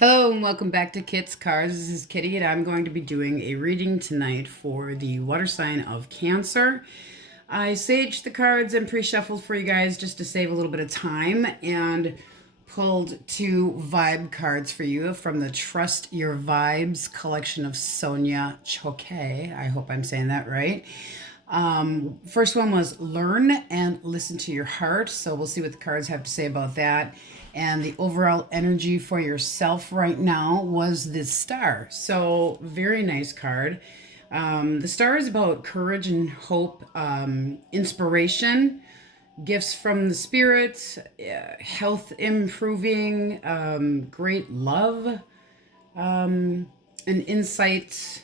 Hello and welcome back to Kit's Cards. This is Kitty and I'm going to be doing a reading tonight for the water sign of Cancer. I saged the cards and pre-shuffled for you guys just to save a little bit of time and pulled two vibe cards for you from the Trust Your Vibes collection of Sonia Choque. I hope I'm saying that right. First one was learn and listen to your heart. So we'll see what the cards have to say about that. And the overall energy for yourself right now was the star. So very nice card. The star is about courage and hope, inspiration, gifts from the spirit, health improving, great love, and insight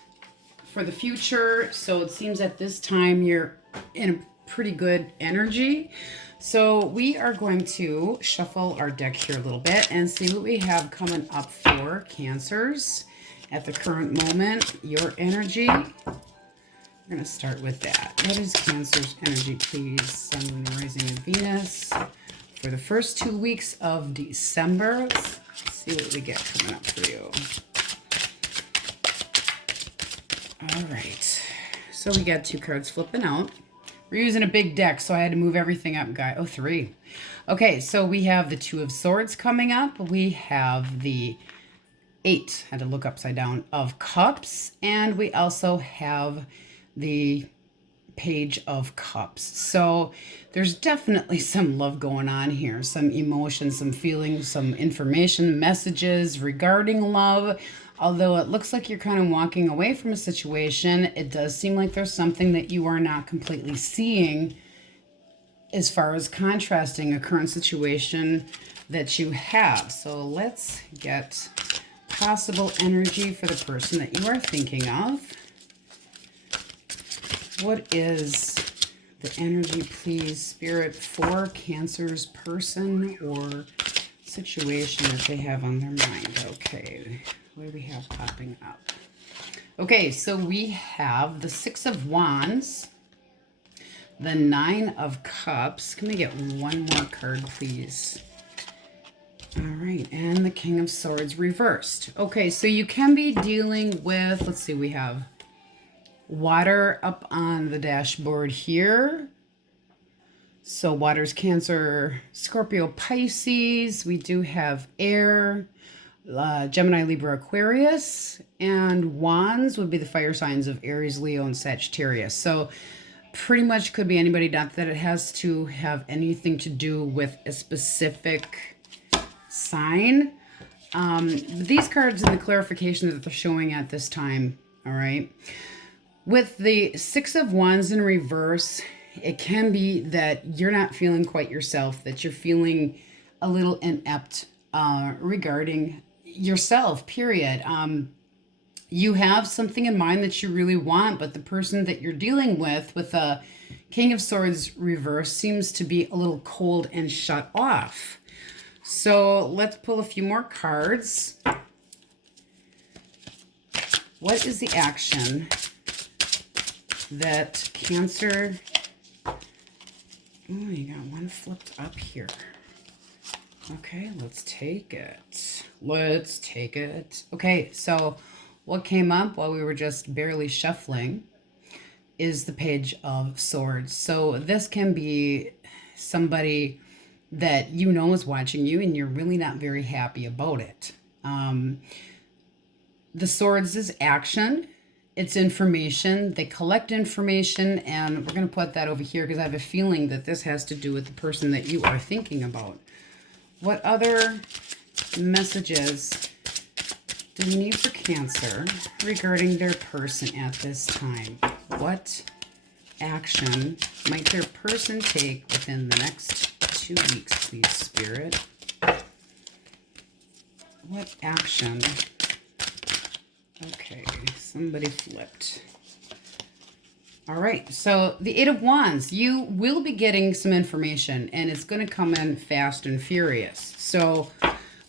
for the future. So it seems at this time you're in a pretty good energy. So we are going to shuffle our deck here a little bit and see what we have coming up for Cancers at the current moment. Your energy. We're going to start with that. What is Cancer's energy, please? Sun, Moon, Rising, and Venus for the first 2 weeks of December. Let's see what we get coming up for you. All right, so we got two cards flipping out. We're using a big deck, so I had to move everything up, guys. Oh, three. Okay, so we have the Two of Swords coming up. We have the Eight, had to look upside down, of Cups. And we also have the Page of Cups. So there's definitely some love going on here, some emotion, some feelings, some information, messages regarding love. Although it looks like you're kind of walking away from a situation, it does seem like there's something that you are not completely seeing as far as contrasting a current situation that you have. So let's get possible energy for the person that you are thinking of. What is the energy, please, Spirit, for Cancer's person or situation that they have on their mind? Okay, what do we have popping up? Okay, so we have the Six of Wands, the Nine of Cups. Can we get one more card, please? All right, and the King of Swords reversed. Okay, so you can be dealing with, let's see, we have water up on the dashboard here. So water's Cancer, Scorpio, Pisces. We do have air, Gemini, Libra, Aquarius. And wands would be the fire signs of Aries, Leo, and Sagittarius. So pretty much could be anybody, not that it has to have anything to do with a specific sign. These cards and the clarification that they're showing at this time, all right? With the Six of Wands in reverse, it can be that you're not feeling quite yourself, that you're feeling a little inept regarding yourself, period. You have something in mind that you really want, but the person that you're dealing with a King of Swords reverse seems to be a little cold and shut off. So let's pull a few more cards. What is the action that Cancer... Oh, you got one flipped up here. Okay, let's take it. Let's take it. Okay, so what came up while we were just barely shuffling is the Page of Swords. So this can be somebody that you know is watching you and you're really not very happy about it. The Swords is action. It's information. They collect information, and we're going to put that over here because I have a feeling that this has to do with the person that you are thinking about. What other messages do we need for Cancer regarding their person at this time? What action might their person take within the next 2 weeks, please, Spirit? What action? Okay, somebody flipped. All right, so the Eight of Wands, you will be getting some information, and it's going to come in fast and furious. So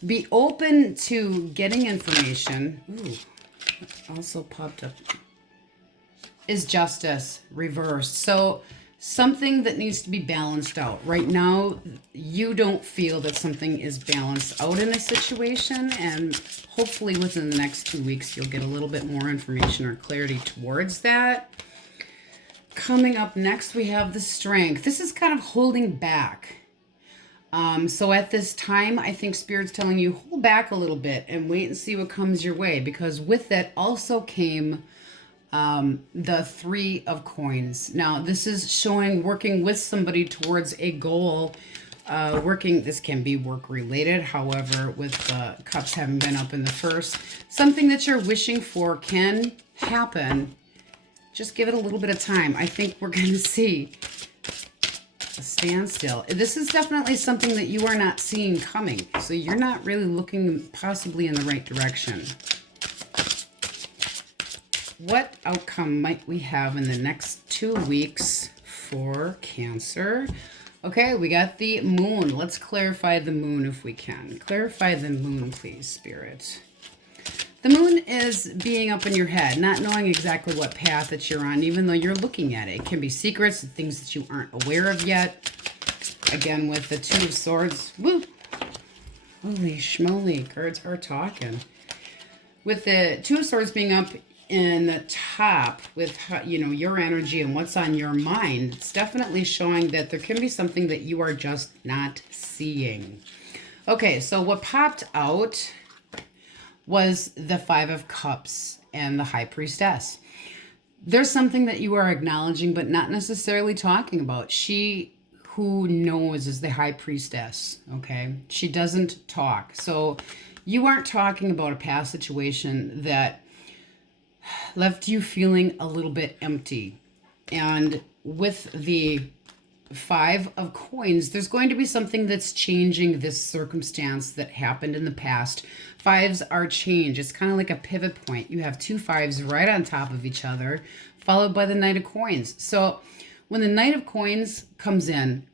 be open to getting information. Ooh, also popped up is Justice reversed. So something that needs to be balanced out. Right now, you don't feel that something is balanced out in a situation, and hopefully within the next 2 weeks, you'll get a little bit more information or clarity towards that. Coming up next, we have the Strength. This is kind of holding back. So at this time, I think Spirit's telling you, hold back a little bit and wait and see what comes your way, because with that also came the Three of Coins. Now, this is showing working with somebody towards a goal. This can be work related. However, with the cups having been up in the first, something that you're wishing for can happen. Just give it a little bit of time. I think we're going to see a standstill. This is definitely something that you are not seeing coming. So you're not really looking possibly in the right direction. What outcome might we have in the next 2 weeks for Cancer? Okay, we got the Moon. Let's clarify the Moon if we can. Clarify the Moon, please, Spirit. The Moon is being up in your head, not knowing exactly what path that you're on, even though you're looking at it. It can be secrets and things that you aren't aware of yet. Again, with the Two of Swords. Woo! Holy schmoly, cards are talking. With the Two of Swords being up in the top with, your energy and what's on your mind, it's definitely showing that there can be something that you are just not seeing. Okay, so what popped out was the Five of Cups and the High Priestess. There's something that you are acknowledging but not necessarily talking about. She who knows is the High Priestess, okay? She doesn't talk. So you aren't talking about a past situation that left you feeling a little bit empty. And with the Five of Coins, there's going to be something that's changing this circumstance that happened in the past. Fives are change. It's kind of like a pivot point. You have two fives right on top of each other, followed by the Knight of Coins. So when the Knight of Coins comes in,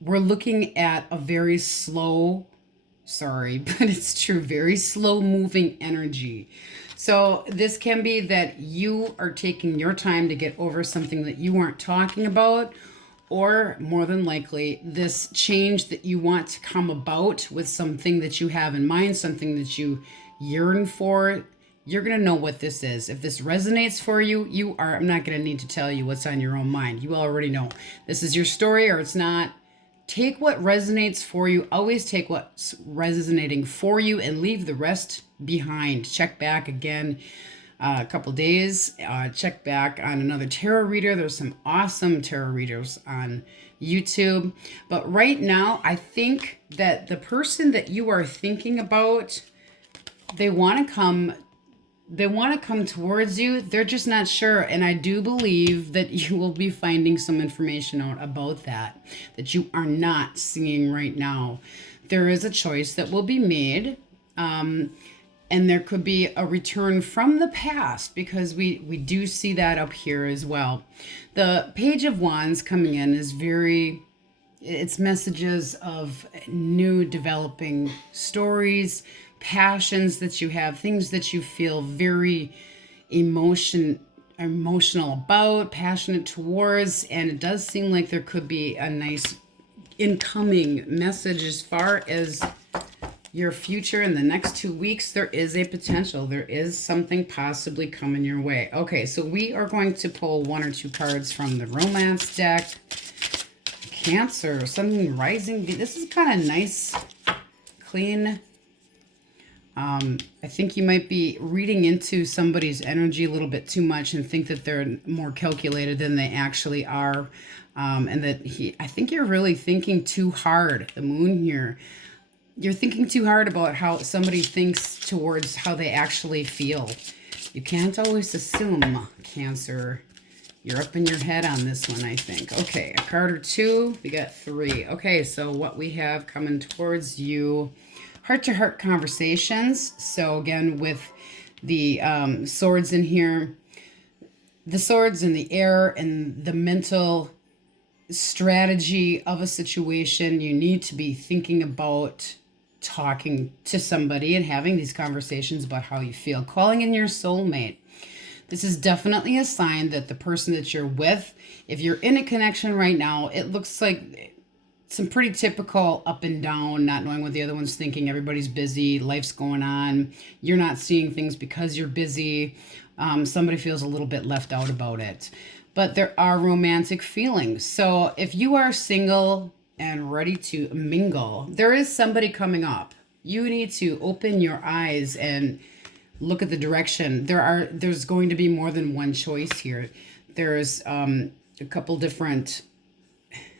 we're looking at a very slow, but it's true, very slow moving energy. So this can be that you are taking your time to get over something that you weren't talking about, or more than likely, this change that you want to come about with something that you have in mind, something that you yearn for. You're going to know what this is. If this resonates for you, I'm not going to need to tell you what's on your own mind. You already know. This is your story or it's not. Take what resonates for you. Always take what's resonating for you and leave the rest behind. Check back again a couple days. Check back on another tarot reader. There's some awesome tarot readers on YouTube. But right now, I think that the person that you are thinking about, they want to come towards you. They're just not sure. And I do believe that you will be finding some information out about that you are not seeing right now. There is a choice that will be made. And there could be a return from the past, because we do see that up here as well. The Page of Wands coming in is it's messages of new developing stories, passions that you have, things that you feel very emotional about, passionate towards, and it does seem like there could be a nice incoming message as far as your future in the next 2 weeks. There is a potential. There is something possibly coming your way. Okay, so we are going to pull 1 or 2 cards from the Romance deck. Cancer, something rising. This is kind of nice, clean. I think you might be reading into somebody's energy a little bit too much and think that they're more calculated than they actually are. And that I think you're really thinking too hard. The Moon here. You're thinking too hard about how somebody thinks towards how they actually feel. You can't always assume, Cancer. You're up in your head on this one, I think. Okay, a card or two. We got 3. Okay, so what we have coming towards you, heart-to-heart conversations. So again, with the swords in here, the swords in the air and the mental strategy of a situation, you need to be thinking about talking to somebody and having these conversations about how you feel. Calling in your soulmate. This is definitely a sign that the person that you're with, if you're in a connection right now, it looks like some pretty typical up and down, not knowing what the other one's thinking. Everybody's busy, life's going on. You're not seeing things because you're busy. Somebody feels a little bit left out about it. But there are romantic feelings. So if you are single and ready to mingle, there is somebody coming up. You need to open your eyes and look at the direction. There's going to be more than one choice here. There's a couple different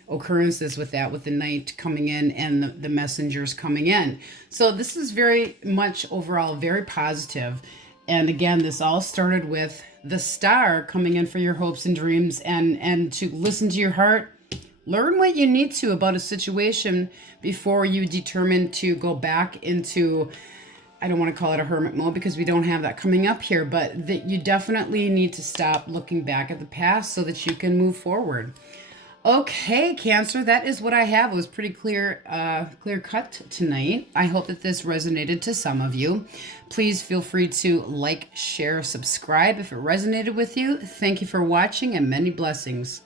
occurrences with that, with the knight coming in and the messengers coming in. So this is very much overall very positive. And again, this all started with the star coming in for your hopes and dreams, and to listen to your heart. Learn what you need to about a situation before you determine to go back into, I don't want to call it a hermit mode because we don't have that coming up here, but that you definitely need to stop looking back at the past so that you can move forward. Okay, Cancer, that is what I have. It was pretty clear cut tonight. I hope that this resonated to some of you. Please feel free to like, share, subscribe if it resonated with you. Thank you for watching, and many blessings.